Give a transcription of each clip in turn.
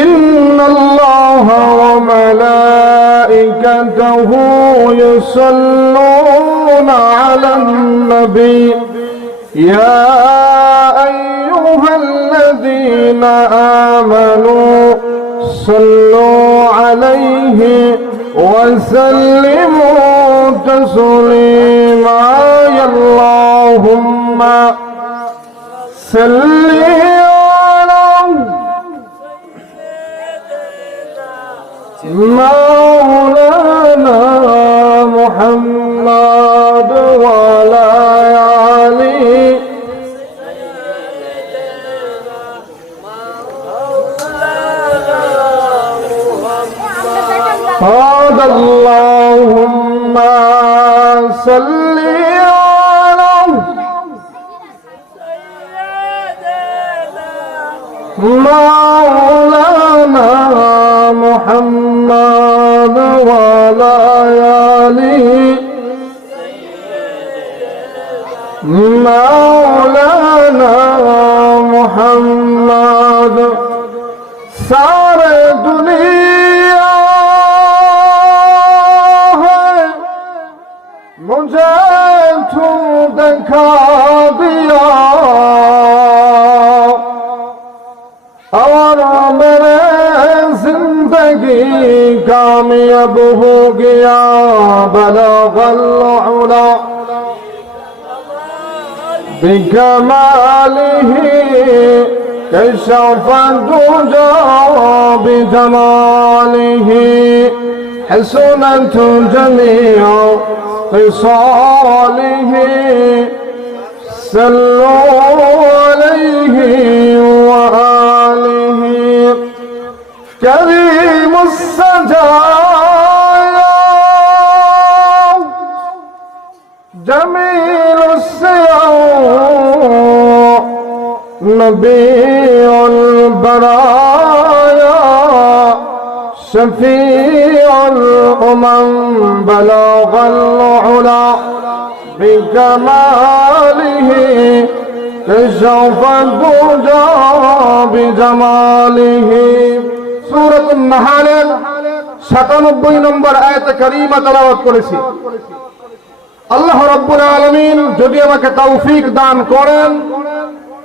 ইন্নাল্লাহা ওয়া মালাইকাতাহু ইউসাল্লুনা আলান নবী ইয়া আইয়ুহাল্লাযীনা আমানু সাল্লু আলাইহি ওয়া সাল্লিমু তাসলিমা আল্লাহুম্মা সাল্লি مولانا محمد وعلى آله قال اللهم صل على مولانا محمد وعلى آله مولانا محمد سارے دنیا ہے مجھے تو دکھا دیا اور میرے زندگی کامیاب ہو گیا بلغ العلا بکمالہ کشف الدجى بجمالہ حسنت جميع خصالہ صلوا علیہ وآلہ کریم السجايا جمیل السیاء نبی البرایا شفیع الامم بلغ العلا بکمالہ كشف الدجى بجماله সূরাতুন নাহলের ৯৭ নম্বর আয়াতে কারীমা তেলাওয়াত করেছি। আল্লাহ রাব্বুল আলামিন যদি আমাকে তৌফিক দান করেন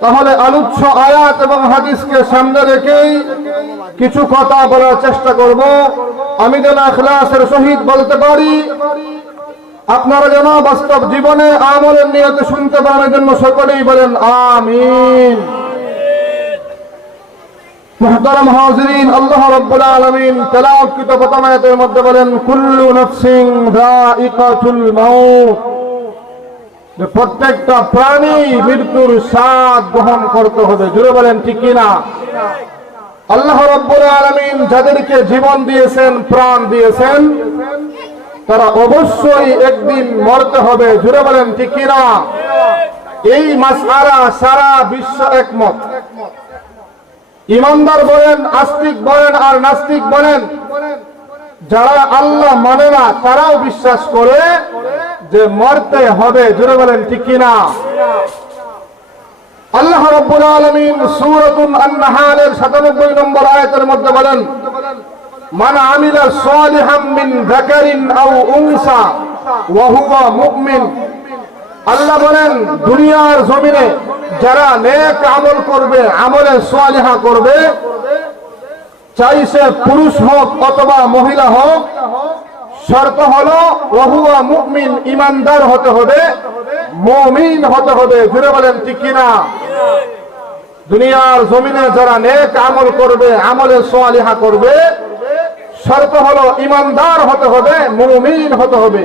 তাহলে আলোচ্য আয়াত এবং হাদিসকে সামনে রেখেই কিছু কথা বলার চেষ্টা করব। আমি যেন ইখলাসের সহিত বলতে পারি, আপনারা যেন বাস্তব জীবনে আমলের নিয়তে শুনতে পারেন, জন্য সকলেই বলেন আমিন। মুহতারাম হাজিরিন, আল্লাহ রাব্বুল আলামিন তেলাওয়াতকৃত প্রথম আয়াতের মধ্যে বলেন কুল্লু নাফসিন যায়িকাতুল মাউত, যে প্রত্যেকটা প্রাণী মৃত্যুর স্বাদ গ্রহণ করতে হবে। জোরে বলেন ঠিক কি না? আল্লাহ রাব্বুল আলামিন যাদেরকে জীবন দিয়েছেন, প্রাণ দিয়েছেন, তারা অবশ্যই একদিন মরতে হবে। জোরে বলেন ঠিক কি না? এই মাসআলা সারা বিশ্ব একমত। ইমানদার বলেন, আস্তিক বলেন আর নাস্তিক বলেন, যারা আল্লাহ মানে না তারাও বিশ্বাস করে যে মরতে হবে। জোরে বলেন ঠিক কি না? আল্লাহ রাব্বুল আলামিন সূরাতুন আন-নাহলের ৯৭ নম্বর আয়াতের মধ্যে বলেন মান আমিলা সালিহাম মিন যাকারিন আও উনসা ওয়া হুয়া মুমিন। আল্লাহ বলেন দুনিয়ার জমিনে যারা নেক আমল করবে, আমলে সালিহা করবে, চাই সে পুরুষ হোক অথবা মহিলা হোক, শর্ত হলো ওয়া হুয়া মুমিন, ঈমানদার হতে হবে, মুমিন হতে হবে। জোরে বলেন ঠিক কি না? দুনিয়ার জমিনে যারা নেক আমল করবে, আমলে সালিহা করবে, শর্ত হলো ঈমানদার হতে হবে, মুমিন হতে হবে।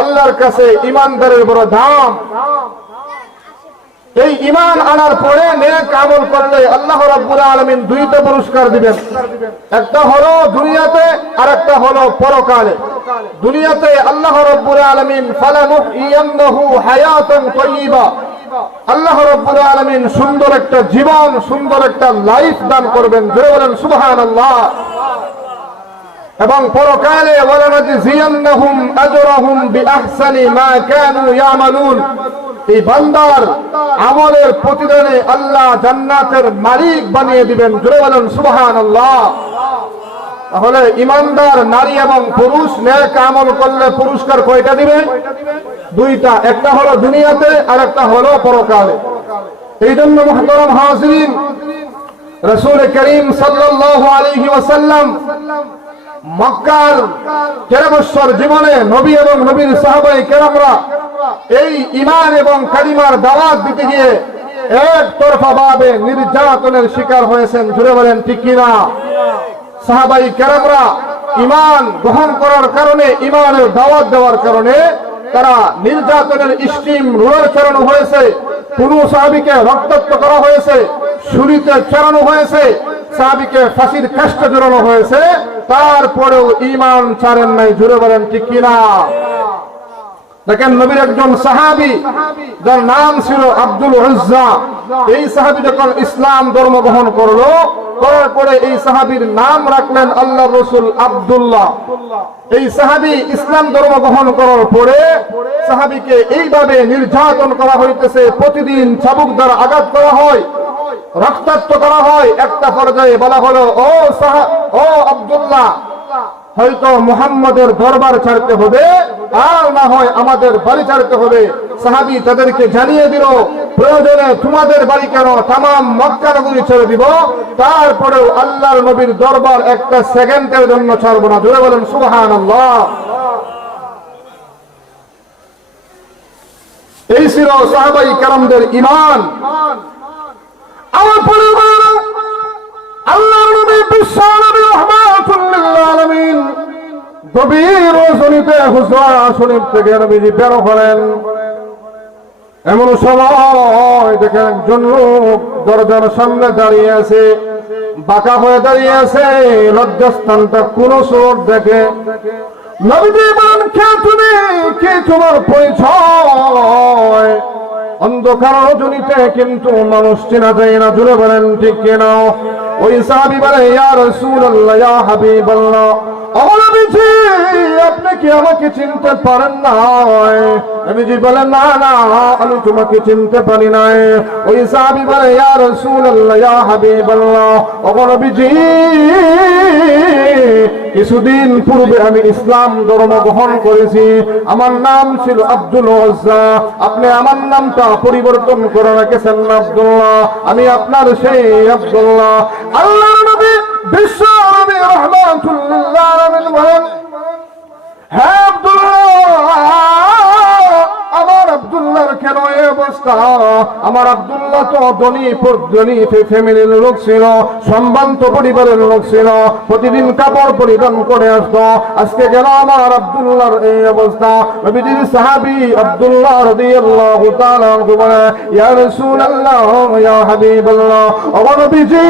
আল্লাহর কাছে ঈমানদারের বড় দাম। এই ঈমান আনার পরে নেক আমল করলে আল্লাহ রাব্বুল আলামিন দুইটা পুরস্কার দিবেন। একটা হলো দুনিয়াতে আর একটা হলো পরকালে। দুনিয়াতে আল্লাহ রাব্বুল আলামিন ফালানুহইয়ান্নাহু হায়াতান তাইয়্যিবা, আল্লাহ রাব্বুল আলামিন সুন্দর একটা জীবন, সুন্দর একটা লাইফ দান করবেন। জোরে বলেন সুবহানাল্লাহ। এবং পরকালে ওয়ালানাজিয়ান্নাহুম আজরাহুম বিআহসানি মা কানু ইয়ামালুন, এই বান্দার আমলের প্রতিদানে আল্লাহ জান্নাতের মালিক বানিয়ে দিবেন। জোরে বলেন সুবহানাল্লাহ। তাহলে ইমানদার নারী এবং পুরুষ নেক আমল করলে পুরস্কার কয়টা দিবে? দুইটা, একটা হলো দুনিয়াতে আর একটা হলো পরকালে। এই জন্য মুহতারাম হাজিরিন, রাসূল করিম সাল্লাল্লাহু আলাইহি ওয়াসাল্লাম মক্কার 13 বছর জীবনে নবী এবং নবীর সাহাবায়ে কেরামরা এই ঈমান এবং কালিমার দাওয়াত দিতে গিয়ে একতরফা ভাবে নির্যাতনের শিকার হয়েছেন। জুড়ে বলেন ঠিক কিনা? সাহাবায়ে কেরামরা ঈমান গ্রহণ করার কারণে, ঈমানের দাওয়াত দেওয়ার কারণে তারা নির্যাতনের স্টিম রোলার চালানো হয়েছে, কোন সাহাবীকে রক্তাক্ত করা হয়েছে, ছুরিতে চালানো হয়েছে, সাহাবীকে ফাঁসির কাস্টে ঝোলানো হয়েছে, তারপরেও ঈমান ছাড়েন নাই। জুড়ে বলেন ঠিক কিনা? দেখেন, নবীর একজন সাহাবী যার নাম ছিল আব্দুল উজ্জা, এই সাহাবী যখন ইসলাম ধর্ম গ্রহণ করলো, করার পরে এই সাহাবীর নাম রাখলেন আল্লাহর রাসূল আব্দুল্লাহ। এই সাহাবী ইসলাম ধর্ম গ্রহণ করার পরে সাহাবীকে এইভাবে নির্যাতন করা হইতেছে, প্রতিদিন চাবুক দ্বারা আঘাত করা হয়, রক্তাক্ত করা হয়। একটা পর্যায়ে বলা হলো, ও আব্দুল্লাহ, হয়তো মুহাম্মদের দরবার ছাড়তে হবে, আর না হয় আমাদের বাড়ি ছাড়তে হবে। সাহাবী তাদেরকে জানিয়ে দিল, প্রয়োজনে তোমাদের বাড়ি কেন, তামাম মক্কা নগরী ছেড়ে দিব, তারপরেও আল্লাহর নবীর দরবার একটা সেকেন্ডের জন্য ছাড়বো না। জোরে বলেন সুবহানাল্লাহ। এই ছিল সাহাবায়ে কেরামদের ঈমান। আমার পরিবার, আল্লাহর নবী বিশ্ব নবী রাহমাতুল লিল আলামিন গভীর রজনীতে হুজরা শরীফ থেকে নবীজি বের হলেন। এমন সময় দেখেন একজন লোক দরজার সামনে দাঁড়িয়ে আছে, বাঁকা হয়ে দাঁড়িয়ে আছে, লজ্জাস্থানটা কোন সুর দেখে। নবীজি বলেন, কে তুমি? কে তোমার পরিচয়? অন্ধকার রজনীতে কিন্তু মানুষ চেনা যায় না। জুড়ে বলেন ঠিক কিনা? ওই সাহাবী বলে, ইয়া রাসূলুল্লাহ, ইয়া হাবিবাল্লাহ, নবীজি আপনি কি আমাকে চিনতে পারেন না? নবীজি বলেন, না না, আমি তোমাকে চিনতে পারি নাই। ওই সাহাবী বলে, ইয়া রাসূলুল্লাহ, ইয়া হাবিবাল্লাহ, নবীজি কিছুদিন পূর্বে আমি ইসলাম ধর্ম গ্রহণ করেছি, আমার নাম ছিল আব্দুল উজ্জা, আপনি আমার নামটা পরিবর্তন করে রেখেছেন আব্দুল্লাহ, আমি আপনার সেই আব্দুল্লাহ। আল্লাহর নবী বিশ্ব নবী রাহমাতুল লিল আলামিন বলেন, হ্যাঁ আব্দুল্লাহ, আমার আব্দুল্লাহর কেন এই অবস্থা? আমার আব্দুল্লাহ তো ধনী ফ্যামিলির লোক ছিল, সম্ভ্রান্ত পরিবারের লোক ছিল, প্রতিদিন কাপড় পরিধান করে আসতো, আজকে কেন আমার আব্দুল্লাহর এই অবস্থা? নবীজির সাহাবী আব্দুল্লাহ রাদিয়াল্লাহু তাআলা আনহু বলে, ইয়া রাসূলুল্লাহ, ইয়া হাবিবাল্লাহ, ও নবীজি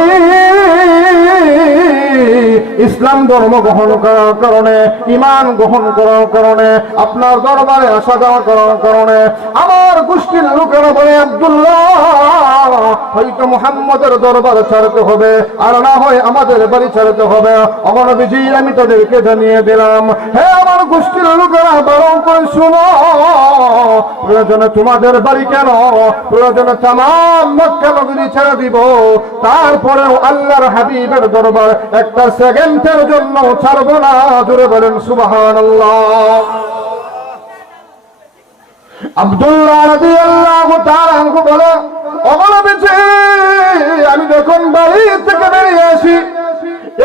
ইসলাম ধর্ম গ্রহণ করার কারণে, ঈমান গ্রহণ করার কারণে, আপনার দরবারে আসা যাওয়া করার কারণে আমার গোষ্ঠীর লোকেরা বলে, আব্দুল্লাহ হয়তো মুহাম্মদের দরবার ছাড়তে হবে, আর না হয় আমাদের বাড়ি ছাড়তে হবে। আমার নবীজি আমি তাদেরকে জানিয়ে দিলাম, হে আমার গোষ্ঠীর লোকেরা, বরং করে শুনো, প্রয়োজনে তোমাদের বাড়ি কেন, প্রয়োজনে তামাম মক্কা নগরী ছেড়ে দিব, তারপরেও আল্লাহর হাবিবের দরবার একটা সেকেন্ডের জন্য ছাড়বো না। জোরে বলেন সুবহানাল্লাহ। আব্দুল্লাহ রাদিয়াল্লাহু তাআলা আনহু বলে, ও নবীজি আমি যখন বাড়ি থেকে বেরিয়ে আসি,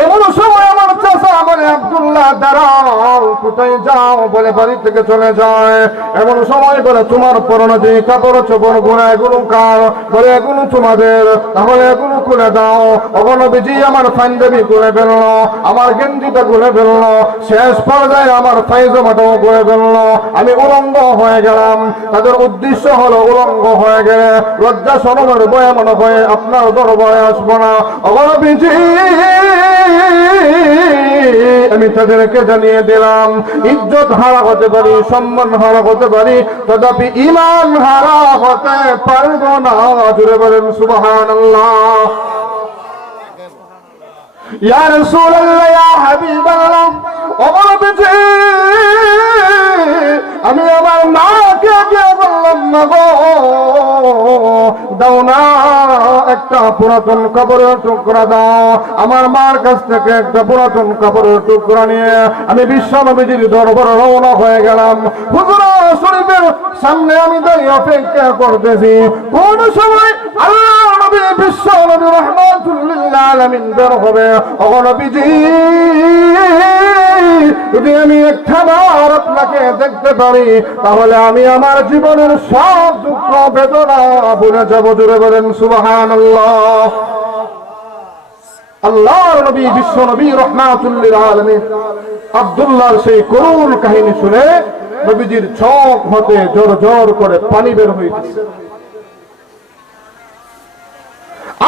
এমন সময় আমার চাচা বলে, আব্দুল্লাহ দাঁড়াও, কোথায় যাও? বলে বাড়ি থেকে চলে যায়। এমন সময় বলে, তোমার পরনে যে কাপড় চোপড় গুলো, এগুলো কার? বলে এগুলো তোমাদের, তাহলে এগুলো খুলে দাও। নবীজি আমার পাঞ্জাবি খুলে ফেললো, আমার গেঞ্জিটা খুলে ফেললো, শেষ পর্যায়ে আমার পায়জামাটাও খুলে ফেললো, আমি উলঙ্গ হয়ে গেলাম। তাদের উদ্দেশ্য হলো উলঙ্গ হয়ে গেলে লজ্জা শরমের ভয়ে মনে হয় আপনার দরবারে আসবো না। নবীজি আমি তাদেরকে জানিয়ে দিলাম, ইজ্জত হারা হতে পারি, সম্মান হারা হতে পারি, তথাপি ঈমান হারা হতে পারবো না। জুড়ে বলেন সুবহানাল্লাহ। ইয়া রাসূলুল্লাহ, ইয়া হাবিবাল্লাহ, আমি আমার মাকে গিয়ে বললাম, মাগো দাও না একটা পুরাতন কাপড়ের টুকরা দাও। আমার মার কাছ থেকে একটা পুরাতন কাপড়ের টুকরা নিয়ে আমি বিশ্ব নবীজির দরবারে রওনা হয়ে গেলাম। হুজুর শরীফের সামনে আমি দাঁড়িয়ে অপেক্ষা করতেছি কোন সময় আল্লাহ নবী বিশ্ব নবী রাহমাতুল লিল আলামিন বের হবে। ও নবীজি যদি আমি একটাবার আপনাকে দেখতে পারি তাহলে আমি আমার জীবনের সব দুঃখ বেদনা ভুলে যাব। জুড়ে বলেন সুবহানাল্লাহ। আল্লাহর নবী বিশ্ব নবী রাহমাতুল লিল আলামিন আব্দুল্লাহর সেই করুণ কাহিনী শুনে নবীজির চোখ হতে জোর জোর করে পানি বের হইতেছে।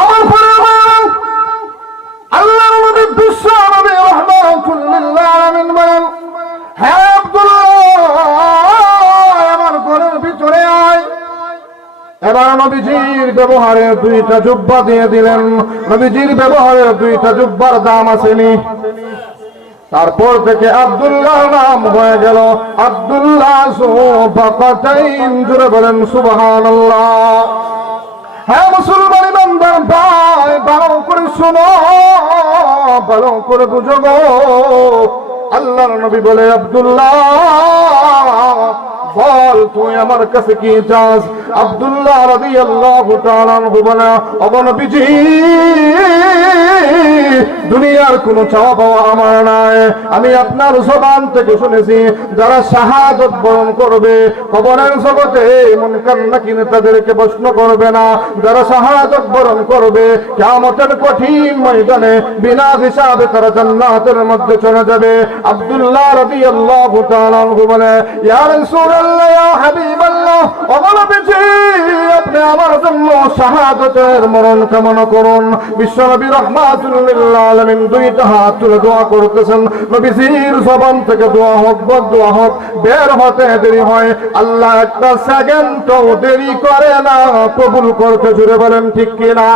আমার পরিবার আল্লাহর নবী বিশ্ব নবী রাহমাতুল লিল আলামিন বলেন, হে আব্দুল্লাহ আমার ঘরের ভিতরে আয়। এবার নবীজির ব্যবহারের দুইটা জুব্বা দিয়ে দিলেন। নবীজির ব্যবহারের দুইটা জুব্বার দাম আসেনি। তারপর থেকে আব্দুল্লাহ নাম হয়ে গেল আব্দুল্লাহ সুবহানাতাইন। জুড়ে বলেন সুবহানাল্লাহ। হ্যাঁ মুসলমান ইমানদার ভাই, ভালো করে শোনো, ভালো করে বুঝো গো। আল্লাহর নবী বলে, আব্দুল্লাহ বল তুই আমার কাছে কি চাস? আব্দুল্লাহ রাদিয়াল্লাহু তাআলা আনহু বলে, ও নবীজি দুনিয়ার কোন চাওয়া পাওয়া আমার নাই। আমি আপনার জবান থেকে শুনেছি যারা শাহাদাত বরণ করবে কবরের জগতে মুনকার নাকির তাদেরকে প্রশ্ন করবে না। যারা শাহাদাত বরণ করবে কিয়ামতের কঠিন ময়দানে বিনা হিসাবে তারা জান্নাতের মধ্যে চলে যাবে। আব্দুল্লাহ রাদিয়াল্লাহু তাআলা আনহু বলে, ইয়া রাসূলুল্লাহ ইয়া হাবিবাল্লাহ, ও নবীজি আপনি আমার জন্য শাহাদাতের মরণ কামনা করুন। বিশ্বনবী রাহমাতুল লিল আলামিন দুইটা হাত তুলে দোয়া করতেছেন। নবীজির জবান থেকে দোয়া হোক বদদোয়া হোক বের হতে দেরি হয়, আল্লাহ একটা সেকেন্ডও দেরি করে না কবুল করতে। জুড়ে বলেন ঠিক কিনা?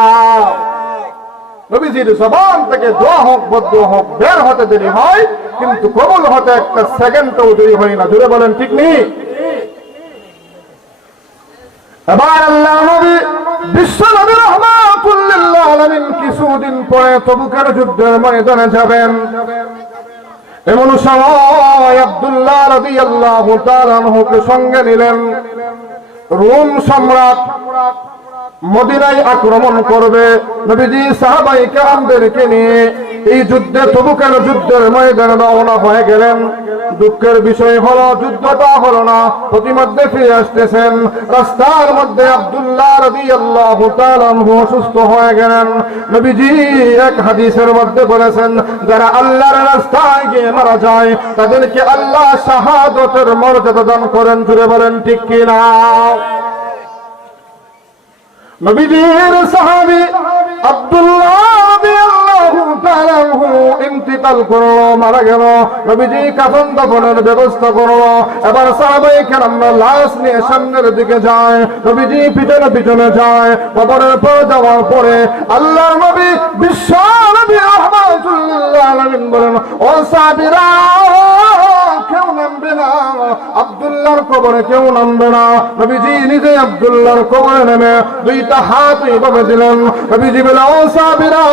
নবীজির জবান থেকে দোয়া হোক বদদোয়া হোক বের হতে দেরি হয়, কিন্তু কবুল হতে একটা সেকেন্ডও দেরি হয় না। জুড়ে বলেন ঠিক নেই? এবার আল্লাহ নবী বিশ্ব নবী রাহমাতুল লিল আলামিন কিছুদিন পরে তবুকের যুদ্ধের ময়দানে যাবেন। এমন সময় আব্দুল্লাহ রাদিয়াল্লাহু তাআলা আনহুকে সঙ্গে নিলেন। রোম সম্রাট মদিনায় আক্রমণ করবে। নবীজি সাহাবায়ে কেরামদেরকে নিয়ে এই যুদ্ধে তবুকের যুদ্ধের ময়দানে রওনা হয়ে গেলেন। দুঃখের বিষয় হলো যুদ্ধটা হলো না, প্রতিমধ্যে ফিরে আসতেছেন। রাস্তার মধ্যে আব্দুল্লাহ রাদিয়াল্লাহু তাআলা আনহু অসুস্থ হয়ে গেলেন। নবীজি এক হাদিসের মধ্যে বলেছেন, যারা আল্লাহর রাস্তায় গিয়ে মারা যায় তাদেরকে আল্লাহ শাহাদাতের মর্যাদা দান করেন। জুড়ে বলেন ঠিক কিনা? নবীজির সাহাবী আব্দুল্লাহ রাদিয়াল্লাহু তাআলা আনহু ইন্তিকাল করলো, মারা গেল। নবীজি কাফন দাফনের ব্যবস্থা করলো। এবার সাহাবায়ে কেরামরা লাশ নিয়ে সামনের দিকে যায়, নবীজি পিছনে পিছনে যায়। কবরের পর যাওয়ার পরে আল্লাহর নবী বিশ্ব নবী রাহমাতুল লিল আলামিন বলেন, ও সাহাবীরা কেউ নামবে না, আব্দুল্লাহর কবরে কেউ নামবে না। নবীজি নিজে আব্দুল্লাহর কবরে নেমে দুইটা হাত এইভাবে দিলেন। নবীজি বলে, ও সাহাবীরা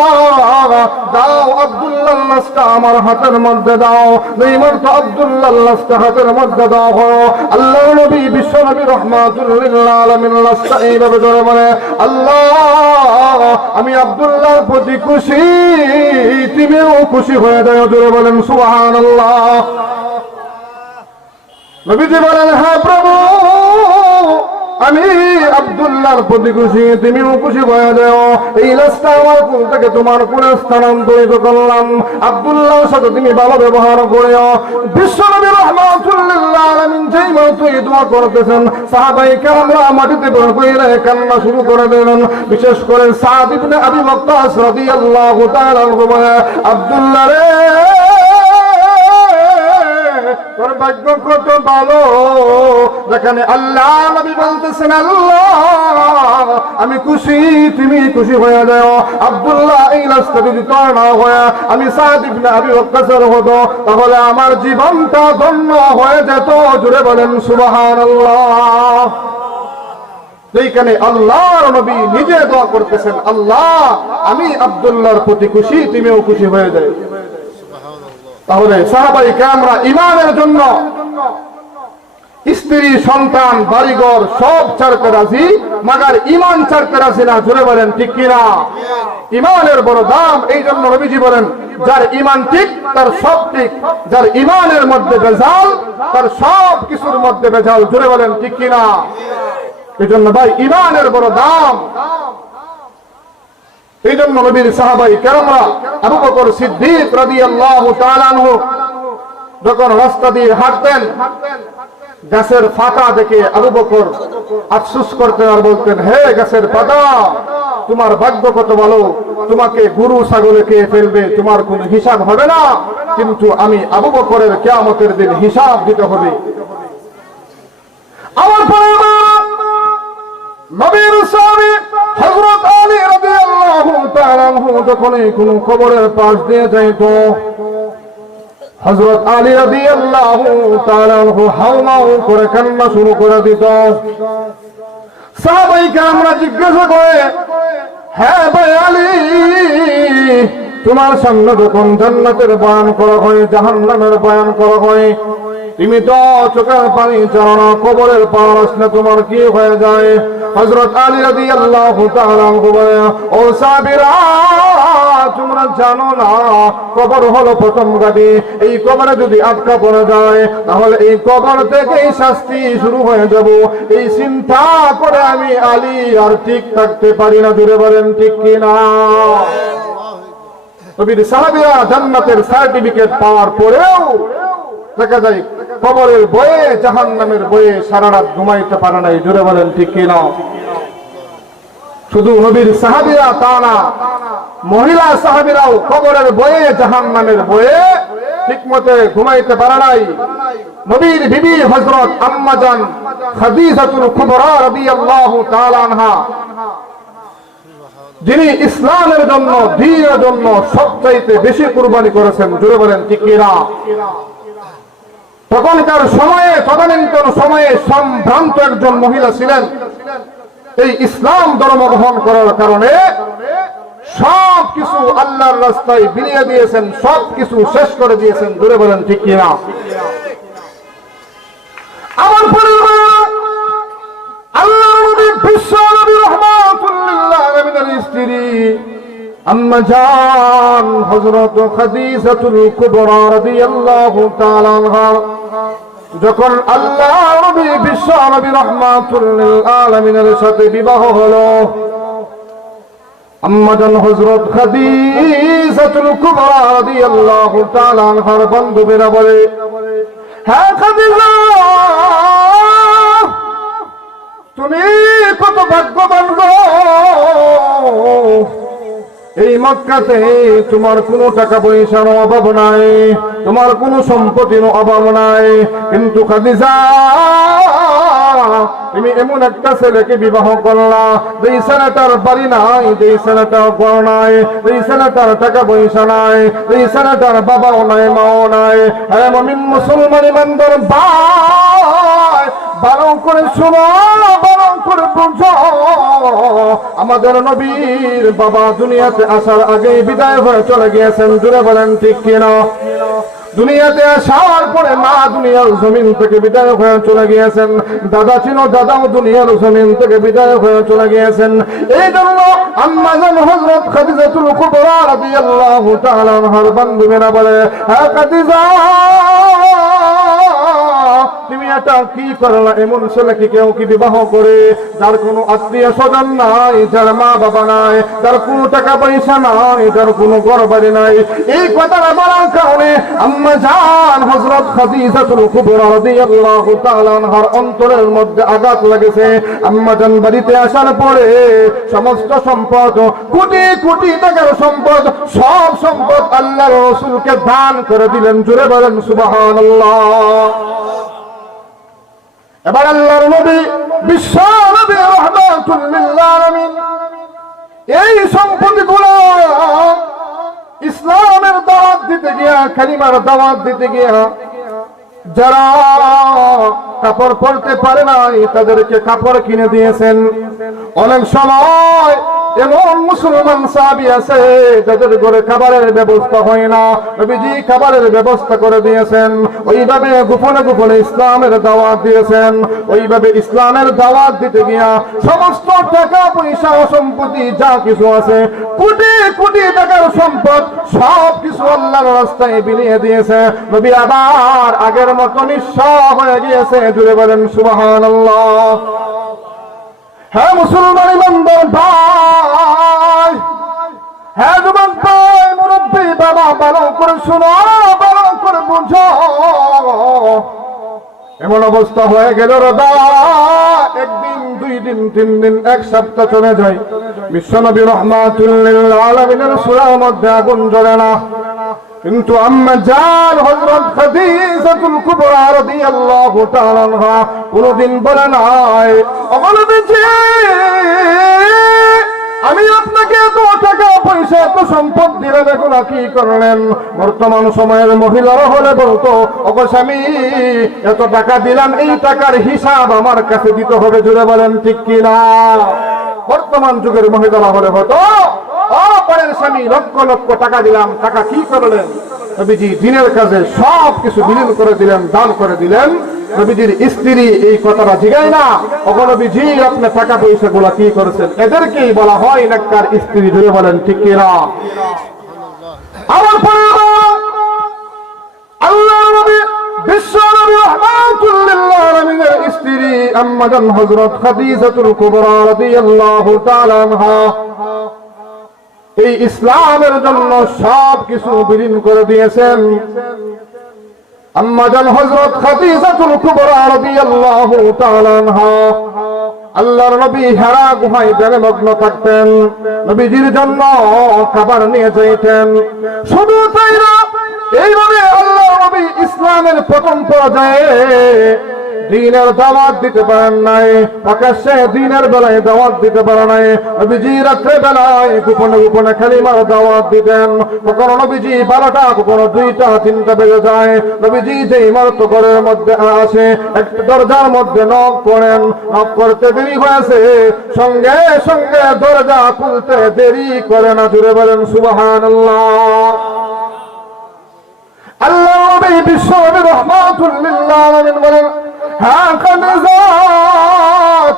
দাও আব্দুল্লাহর লাশটা আমার হাতের মধ্যে দাও। দুই মাত্র আব্দুল্লাহর লাশটা হাতের মধ্যে দাও হলো। আল্লাহর নবী বিশ্ব নবী রাহমাতুল লিল আলামিন লাশটা এইভাবে ধরে বলে, আল্লাহ আমি আব্দুল্লাহর প্রতি খুশি, তুমিও খুশি হয়ে যাও। জোরে বলেন সুবহানাল্লাহ। নবীজি বলেন, হ্যাঁ প্রভু আমি আব্দুল্লাহর প্রতি খুশি, তুমিও খুশি হয়ে যাও। এই লাশটা আমার কোল থেকে তোমার কোলে স্থানান্তরিত করলাম। আব্দুল্লাহর সাথে তুমি ভালো ব্যবহার করিও। বিশ্বনবী রাহমাতুল লিল আলামিন যেই মাত্র এই দোয়া করতেছেন, সাহাবায়ে কেরামরা মাটিতে পড়ে কইরা কান্না শুরু করে দিলেন। বিশেষ করে সাদ ইবনে আবি ওয়াক্কাস রাদিয়াল্লাহু তাআলা আনহু বলে, আব্দুল্লাহ রে তোর ভাগ্য কত ভালো, যেখানে আল্লাহ নবী বলতেছেন আল্লাহ আমি খুশি, তুমি খুশি হয়ে যাও। আব্দুল্লাহ এই লাশটা যদি তোর না হয় আমি সাদ ইবনে আবি ওয়াক্কাসের হতো, তাহলে আমার জীবনটা ধন্য হয়ে যেত। জুড়ে বলেন সুবহানাল্লাহ। সেইখানে আল্লাহর নবী নিজে দোয়া করতেছেন, আল্লাহ আমি আব্দুল্লাহর প্রতি খুশি, তুমিও খুশি হয়ে যায়। তাহলে সাহাবায়ে কেরামরা ঈমানের জন্য স্ত্রী সন্তান বাড়িঘর সব ছাড়তে রাজি, মাগার ঈমান ছাড়তে রাজি না। জোরে বলেন ঠিক কিনা? ঈমানের বড় দাম। এই জন্য নবীজি বলেন, যার ঈমান ঠিক তার সব ঠিক, যার ঈমানের মধ্যে ভেজাল তার সব কিছুর মধ্যে ভেজাল। জোরে বলেন ঠিক কিনা? এই জন্য ভাই ঈমানের বড় দাম। এই জন্য নবীর সাহাবায়ে কেরামরা আবু বকর সিদ্দিক রাদিয়াল্লাহু তাআলা আনহু যখন রাস্তা দিয়ে হাঁটতেন, গাছের পাতা দেখে আবু বকর আফসোস করতেন আর বলতেন, হে গাছের পাতা, তোমার ভাগ্য কত ভালো, তোমাকে গরু ছাগলে খেয়ে ফেলবে, তোমার কোনো হিসাব হবে না, কিন্তু আমি আবু বকরের কিয়ামতের দিন হিসাব দিতে হবে। আমার পরে নবীর সাহাবী হযরত আলী রাদিয়াল্লাহু তাআলা আনহু যখনই কোন কবরের পাশ দিয়ে যাইত, হযরত আলী রাদিয়াল্লাহু তাআলা আনহু হাওমাও করে কান্না শুরু করে দিত। সাহাবায়ে কেরামরা জিজ্ঞাসা করে, হ্যাঁ ভাই আলী, তোমার সামনে যখন জান্নাতের বয়ান করা হয়, জাহান্নামের বয়ান করা হয়, তুমি তো চোখের পানি চাও না, কবরের পার আসলে তোমার কি হয়ে যায়? হযরত আলী রাদিয়াল্লাহু তাআলা আনহু বলে, ও সাহাবীরা, তোমরা জানো না কবর হলো প্রথম গাড়ি, এই কবরে যদি আটকা পড়ে যায় তাহলে এই কবর থেকেই শাস্তি শুরু হয়ে যাব। এই চিন্তা করে আমি আলী আর ঠিক থাকতে পারি না। জোরে বলেন ঠিক কিনা? নবীর সাহাবীরা জান্নাতের সার্টিফিকেট পাওয়ার পরেও দেখা যায় কবরের ভয়ে, জাহান্নামের ভয়ে সারা রাত ঘুমাইতে পারে নাই। জোরে বলেন ঠিক কিনা? শুধু নবীর সাহাবীরা তা না, মহিলা সাহাবীরাও কবরের ভয়ে, জাহান্নামের ভয়ে ঠিকমতো ঘুমাইতে পারে নাই। নবীর বিবি হযরত আম্মা জান খাদিজাতুল কুবরা রাদিয়াল্লাহু তাআলা আনহা, যিনি ইসলামের জন্য, দ্বীনের জন্য সবচাইতে বেশি কুরবানি করেছেন। জোরে বলেন ঠিক কিনা? তখনকার সময়ে, তদানীন্তন সময়ে সম্ভ্রান্ত একজন মহিলা ছিলেন। এই ইসলাম ধর্ম গ্রহণ করার কারণে সব কিছু আল্লাহর রাস্তায় বিলিয়ে দিয়েছেন, সব কিছু শেষ করে দিয়েছেন। জোরে বলেন ঠিক কিনা? আমার পরিবার, আল্লাহর নবী বিশ্ব নবী রাহমাতুল লিল আলামিনের স্ত্রী আম্মা জান হযরত খাদিজাতুল কুবরা রাদিয়াল্লাহু তাআলা আনহা যখন আল্লাহর নবী বিশ্ব নবী রাহমাতুল লিল আলামিনের সাথে বিবাহ হলো, আম্মা জান হযরত খাদিজাতুল কুবরা রাদিয়াল্লাহু তাআলা আনহার বান্ধবীরা বলে, হ্যাঁ খাদিজা, তুমি কত ভাগ্যবান গো, এই মক্কাতে তোমার কোনো টাকা পয়সার অভাব নাই, তোমার কোনো সম্পত্তির অভাব নাই, কিন্তু খাদিজা, তুমি এমন একটা ছেলেকে বিবাহ করলা, যেই ছেলেটার বাড়ি নাই, যেই ছেলেটার ঘর নাই, যেই ছেলেটার টাকা পয়সা নাই, যেই ছেলেটার বাবাও নাই, মাও নাই। হ্যাঁ মুমিন মুসলমান ইমানদার ভাই, ভালো করে শোনো, ভালো করে বুঝো, আমাদের নবীর বাবা দুনিয়াতে আসার আগেই বিদায় হয়ে চলে গিয়েছেন। জুড়ে বলেন ঠিক কিনা? দুনিয়াতে আসার পরে মা দুনিয়ার জমিন থেকে বিদায় হয়ে চলে গিয়েছেন, দাদা ছিল, দাদাও দুনিয়ার জমিন থেকে বিদায় হয়ে চলে গিয়েছেন। এই জন্য আম্মা জান হযরত খাদিজাতুল কুবরা রাদিয়াল্লাহু তাআলা আনহার বান্ধবীরা বলে, হ্যাঁ খাদিজা, তুমি এটা কি করলা? এমন ছেলেকে কেউ কি বিবাহ করে যার কোনো আত্মীয় স্বজন নাই, যার মা বাবা নাই, যার কোনো টাকা পয়সা নাই, যার কোনো ঘর বাড়ি নাই? এই কথাটা বলার কারণে আম্মা জান হযরত খাদিজাতুল কুবরা রাদিয়াল্লাহু তাআলা আনহার অন্তরের মধ্যে আঘাত লেগেছে। আম্মা জান বাড়িতে আসার পরে সমস্ত সম্পদ, কোটি কোটি টাকার সম্পদ, সব সম্পদ আল্লাহর রাসূলকে দান করে দিলেন। জোরে বলেন সুবহানাল্লাহ। এবার আল্লাহর নবী বিশ্ব নবী রাহমাতুল লিল আলামিন এই সম্পত্তিগুলো ইসলামের দাওয়াত দিতে গিয়া, কালিমার দাওয়াত দিতে গিয়া যারা কাপড় পরতে পারে নাই তাদেরকে কাপড় কিনে দিয়েছেন। অনেক সময় এমন মুসলমান সাহাবী আছে যাদের ঘরে খাবারের ব্যবস্থা হয় না, নবীজি খাবারের ব্যবস্থা করে দিয়েছেন। ওইভাবে গোপনে গোপনে ইসলামের দাওয়াত দিয়েছেন। ওইভাবে ইসলামের দাওয়াত দিতে গিয়া সমস্ত টাকা পয়সা সম্পত্তি যা কিছু আছে, কোটি কোটি টাকার সম্পদ সব কিছু আল্লাহর রাস্তায় বিলিয়ে দিয়েছে। নবী আবার আগের মতো নিঃস্ব হয়ে গিয়েছে। জুড়ে বলেন সুবহানাল্লাহ। হ্যাঁ মুসলমান ইমানদার ভাই, হ্যাঁ যুবক ভাই, মুরব্বী বাবা, ভালো করে শোনো, ভালো করে বুঝো। এমন অবস্থা হয়ে গেল রদা, একদিন, 2 দিন, 3 দিন, 1 সপ্তাহ চলে যায়, বিশ্বনবী রাহমাতুল লিল আলামিনের চুলার মধ্যে আগুন জ্বলে না। কিন্তু আম্মা জান হযরত খাদিজাতুল কুবরা রাদিয়াল্লাহু তাআলা আনহা কোনদিন বলে নাই, অবলম্বী আমি আপনাকে এত টাকা পয়সা এত সম্পদ দিলেন, এখন কি করলেন? বর্তমান সময়ের মহিলারা হলে বলতো, ওগো স্বামী এত টাকা দিলাম, এই টাকার হিসাব আমার কাছে দিতে হবে। জুড়ে বলেন ঠিক কিনা? বর্তমান যুগের মহিলারা হলে হতো, ও পরের স্বামী লক্ষ লক্ষ টাকা দিলাম, টাকা কি করলেন? নবীজি দিনের কাজে সব কিছু বিলীন করে দিলেন, দান করে দিলেন। নবীজির স্ত্রী এই কথাটা জিগায় না, ওগো নবীজি আপনি টাকা পয়সা গুলা কি করেছেন? এদেরকেই বলা হয় নেককার স্ত্রী। ধরে বলেন ঠিক কিনা? আমার পরে আল্লাহর নবী বিশ্ব নবী রাহমাতুল লিল আলামিনের স্ত্রী আম্মা জান হযরত খাদিজাতুল কুবরা রাদিয়াল্লাহু তাআলা আনহা এই ইসলামের জন্য সব কিছু বিলীন করে দিয়েছেন। আম্মা জান হযরত খাদিজাতুল কুবরা রাদিয়াল্লাহু তাআলা আনহা আল্লাহর নবী হেরা গুহায় ধ্যানে মগ্ন থাকতেন, নবীজির জন্য খাবার নিয়ে যাইতেন। শুধু তাই না, এইভাবে আল্লাহর নবী ইসলামের প্রথম পর্যায়ে দ্বীনের দাওয়াত দিতে পারেন নাই, প্রকাশ্যে দ্বীনের বেলায় দাওয়াত দিতে পারেন নাই। নবীজি রাত্রে বেলায় গোপনে গোপনে কালিমার দাওয়াত দিতেন। কখনো নবীজি 12টা, কখনো 2টা, 3টা বেজে যায়। নবীজি যে ইমারত ঘরের মধ্যে আসে, একটা দরজার মধ্যে নক করেন, নক করতে দেরি হয়েছে, সঙ্গে সঙ্গে দরজা খুলতে দেরি করে না। জুড়ে বলেন সুবহানাল্লাহ। আল্লাহ নবী বিশ্ব নবী রাহমাতুল লিল আলামিন বলেন, হ্যাঁ খাদিজা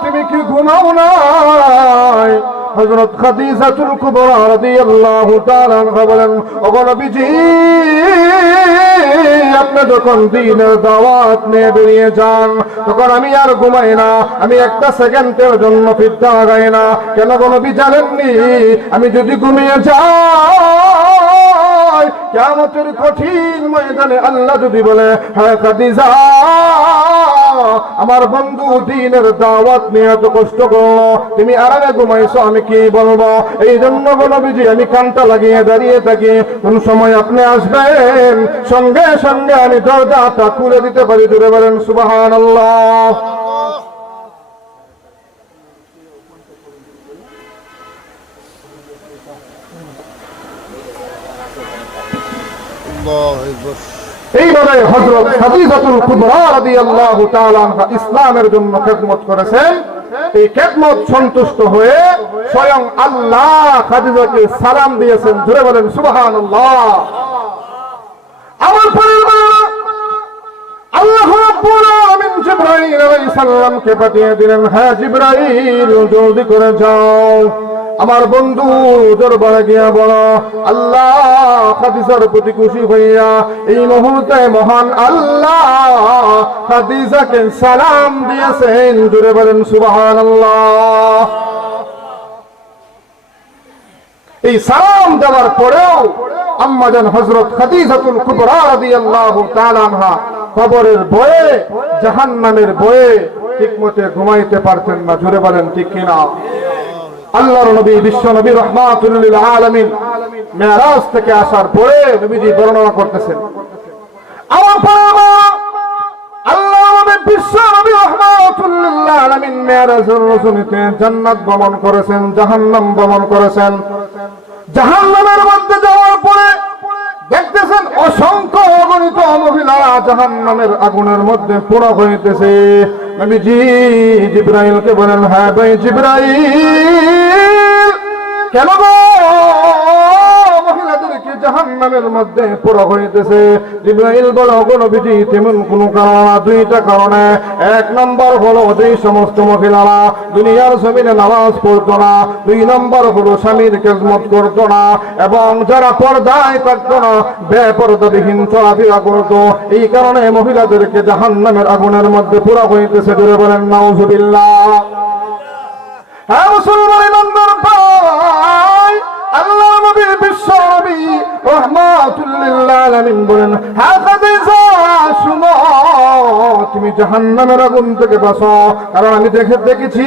তুমি কি ঘুমাও নাই? হযরত খাদিজাতুল কুবরা রাদিয়াল্লাহু তাআলা আনহা বলেন, ওগো নবীজি আপনি যখন দ্বীনের দাওয়াত নিয়ে বেরিয়ে যান তখন আমি আর ঘুমাই না, আমি একটা সেকেন্ডের জন্য ফিরতে আগাই না। কেন গো নবী জানেননি? আমি যদি ঘুমিয়ে যাই কিয়ামতের কঠিন ময়দানে আল্লাহ যদি বলে, হ্যাঁ খাদিজা আমার বন্ধু দ্বীনের দাওয়াত নিয়ে এত কষ্ট করলো, তুমি আরামে ঘুমাইছো, আমি কি বলবো? এই জন্য নবীজি আমি কানটা লাগিয়ে দাঁড়িয়ে থাকি, কোন সময় আপনি আসবেন সঙ্গে সঙ্গে আমি দরজাটা খুলে দিতে পারি। জুড়ে বলেন সুবহানাল্লাহ। এইভাবে হযরত খাদিজাতুল কুবরা রাদিয়াল্লাহু তাআলা আনহা ইসলামের জন্য খেদমত করেছেন। এই খেদমত সন্তুষ্ট হয়ে স্বয়ং আল্লাহ খাদিজাকে সালাম দিয়েছেন। জুড়ে বলেন সুবহানাল্লাহ। আমার পরিবার আল্লাহ রাব্বুল আলামিন জিবরাইল আলাইহিস সালামকে পাঠিয়ে দিলেন, হ্যাঁ জিবরাইল জলদি করে যাও, আমার বন্ধু দরবারে গিয়া বলো আল্লাহ খাদিজার প্রতি খুশি হইয়া এই মুহূর্তে মহান আল্লাহ খাদিজাকে সালাম দিয়েছেন। জুড়ে বলেন সুবহানাল্লাহ। এই সালাম দেওয়ার পরেও আম্মা জান হযরত খাদিজাতুল কুবরা রাদিয়াল্লাহু তাআলা আনহা কবরের ভয়ে, জাহান্নামের ভয়ে ঠিকমতো ঘুমাইতে পারতেন না। জুড়ে বলেন ঠিক কিনা? আল্লাহর নবী বিশ্ব নবী রাহমাতুল লিল আলামিন মেরাজ থেকে আসার পরে নবীজি বর্ণনা করতেছেন, আমার পরমা আল্লাহর নবী বিশ্ব নবী রাহমাতুল লিল আলামিন মেরাজের রজনীতে জান্নাত ভ্রমণ করেছেন, জাহান্নাম ভ্রমণ করেছেন। জাহান্নামের মধ্যে যাওয়ার পরে দেখতেছেন অসংখ্য অগণিত মহিলারা জাহান্নামের আগুনের মধ্যে পোড়া হইতেছে। নবীজি জিবরাইলকে বলেন, হ্যাঁ ভাই জিবরাইল, কেন গো মহিলাদেরকে জাহান্নামের মধ্যে পোড়া হইতেছে? জিবরাইল বলে, গো নবীজি তেমন কোন কারণ না, দুইটা কারণে। এক নম্বর হলো যে সমস্ত মহিলারা দুনিয়ার জমিনে নামাজ পড়তো না, দুই নম্বর হলো স্বামীর খেদমত করতো না, এবং যারা পর্দায় থাকতো না, বেপরদাবিহীন চলাফেরা করতো, এই কারণে মহিলাদেরকে জাহান্নামের আগুনের মধ্যে পোড়া হইতেছে। জোরে বলেন নাউজুবিল্লাহ। হ্যাঁ মুসলমান ইমানদার ভাই, আল্লাহর নবী বিশ্ব নবী রাহমাতুল লিল আলামিন বলেন, হ্যাঁ খাদিজা শুনো, তুমি জাহান্নামের আগুন থেকে বাঁচো, কারণ আমি দেখেছি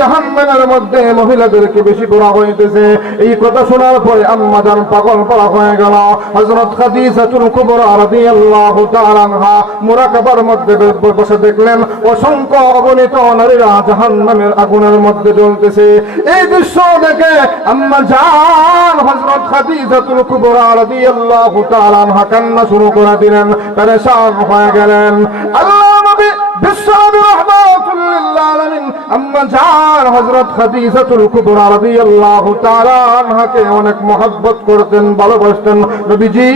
জাহান্নামের মধ্যে মহিলাদেরকে বেশি পোড়া হইতেছে। এই কথা শোনার পরে আম্মা জান পাগল পাড়া হয়ে গেল। হযরত খাদিজাতুল কুবরা রাদিয়াল্লাহু তাআলা আনহা মুরাকাবার মধ্যে বসে দেখলেন অসংখ্য অগণিত নারীরা জাহান্নামের আগুনের মধ্যে জ্বলতেছে। এই দৃশ্য দেখে আম্মা জান হযরত খাদিজাতুল কুবরা রাদিয়াল্লাহু তাআলা আনহা কান্না শুরু করে দিলেন, পেরেশান হয়ে গেলেন। আল্লাহর নবী বিশ্ব নবী রাহমাতুল লিল আলামিন আম্মা জান হযরত খাদিজাতুল কুবরা রাদিয়াল্লাহু তাআলা আনহাকে অনেক মহব্বত করতেন, ভালোবাসতেন। নবীজি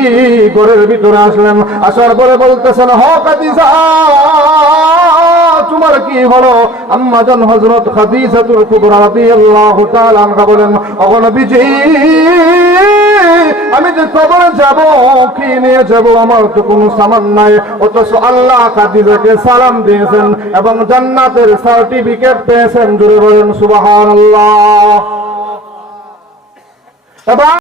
ঘরের ভিতরে আসলেন, আসার পরে বলতেছেন, হ খাদিজা তোমার কি হলো? আম্মা জান হযরত খাদিজাতুল কুবরা রাদিয়াল্লাহু তাআলা আনহা বলেন, ওগো নবীজি আমি যে কবরে যাব, কি নিয়ে যাব? আমার তো কোনো সামান নাই, অথচ আল্লাহ খাদিজাকে সালাম দিয়েছেন এবং জান্নাতের সার্টিফিকেট পেয়েছেন। জোরে বলেন সুবহানাল্লাহ।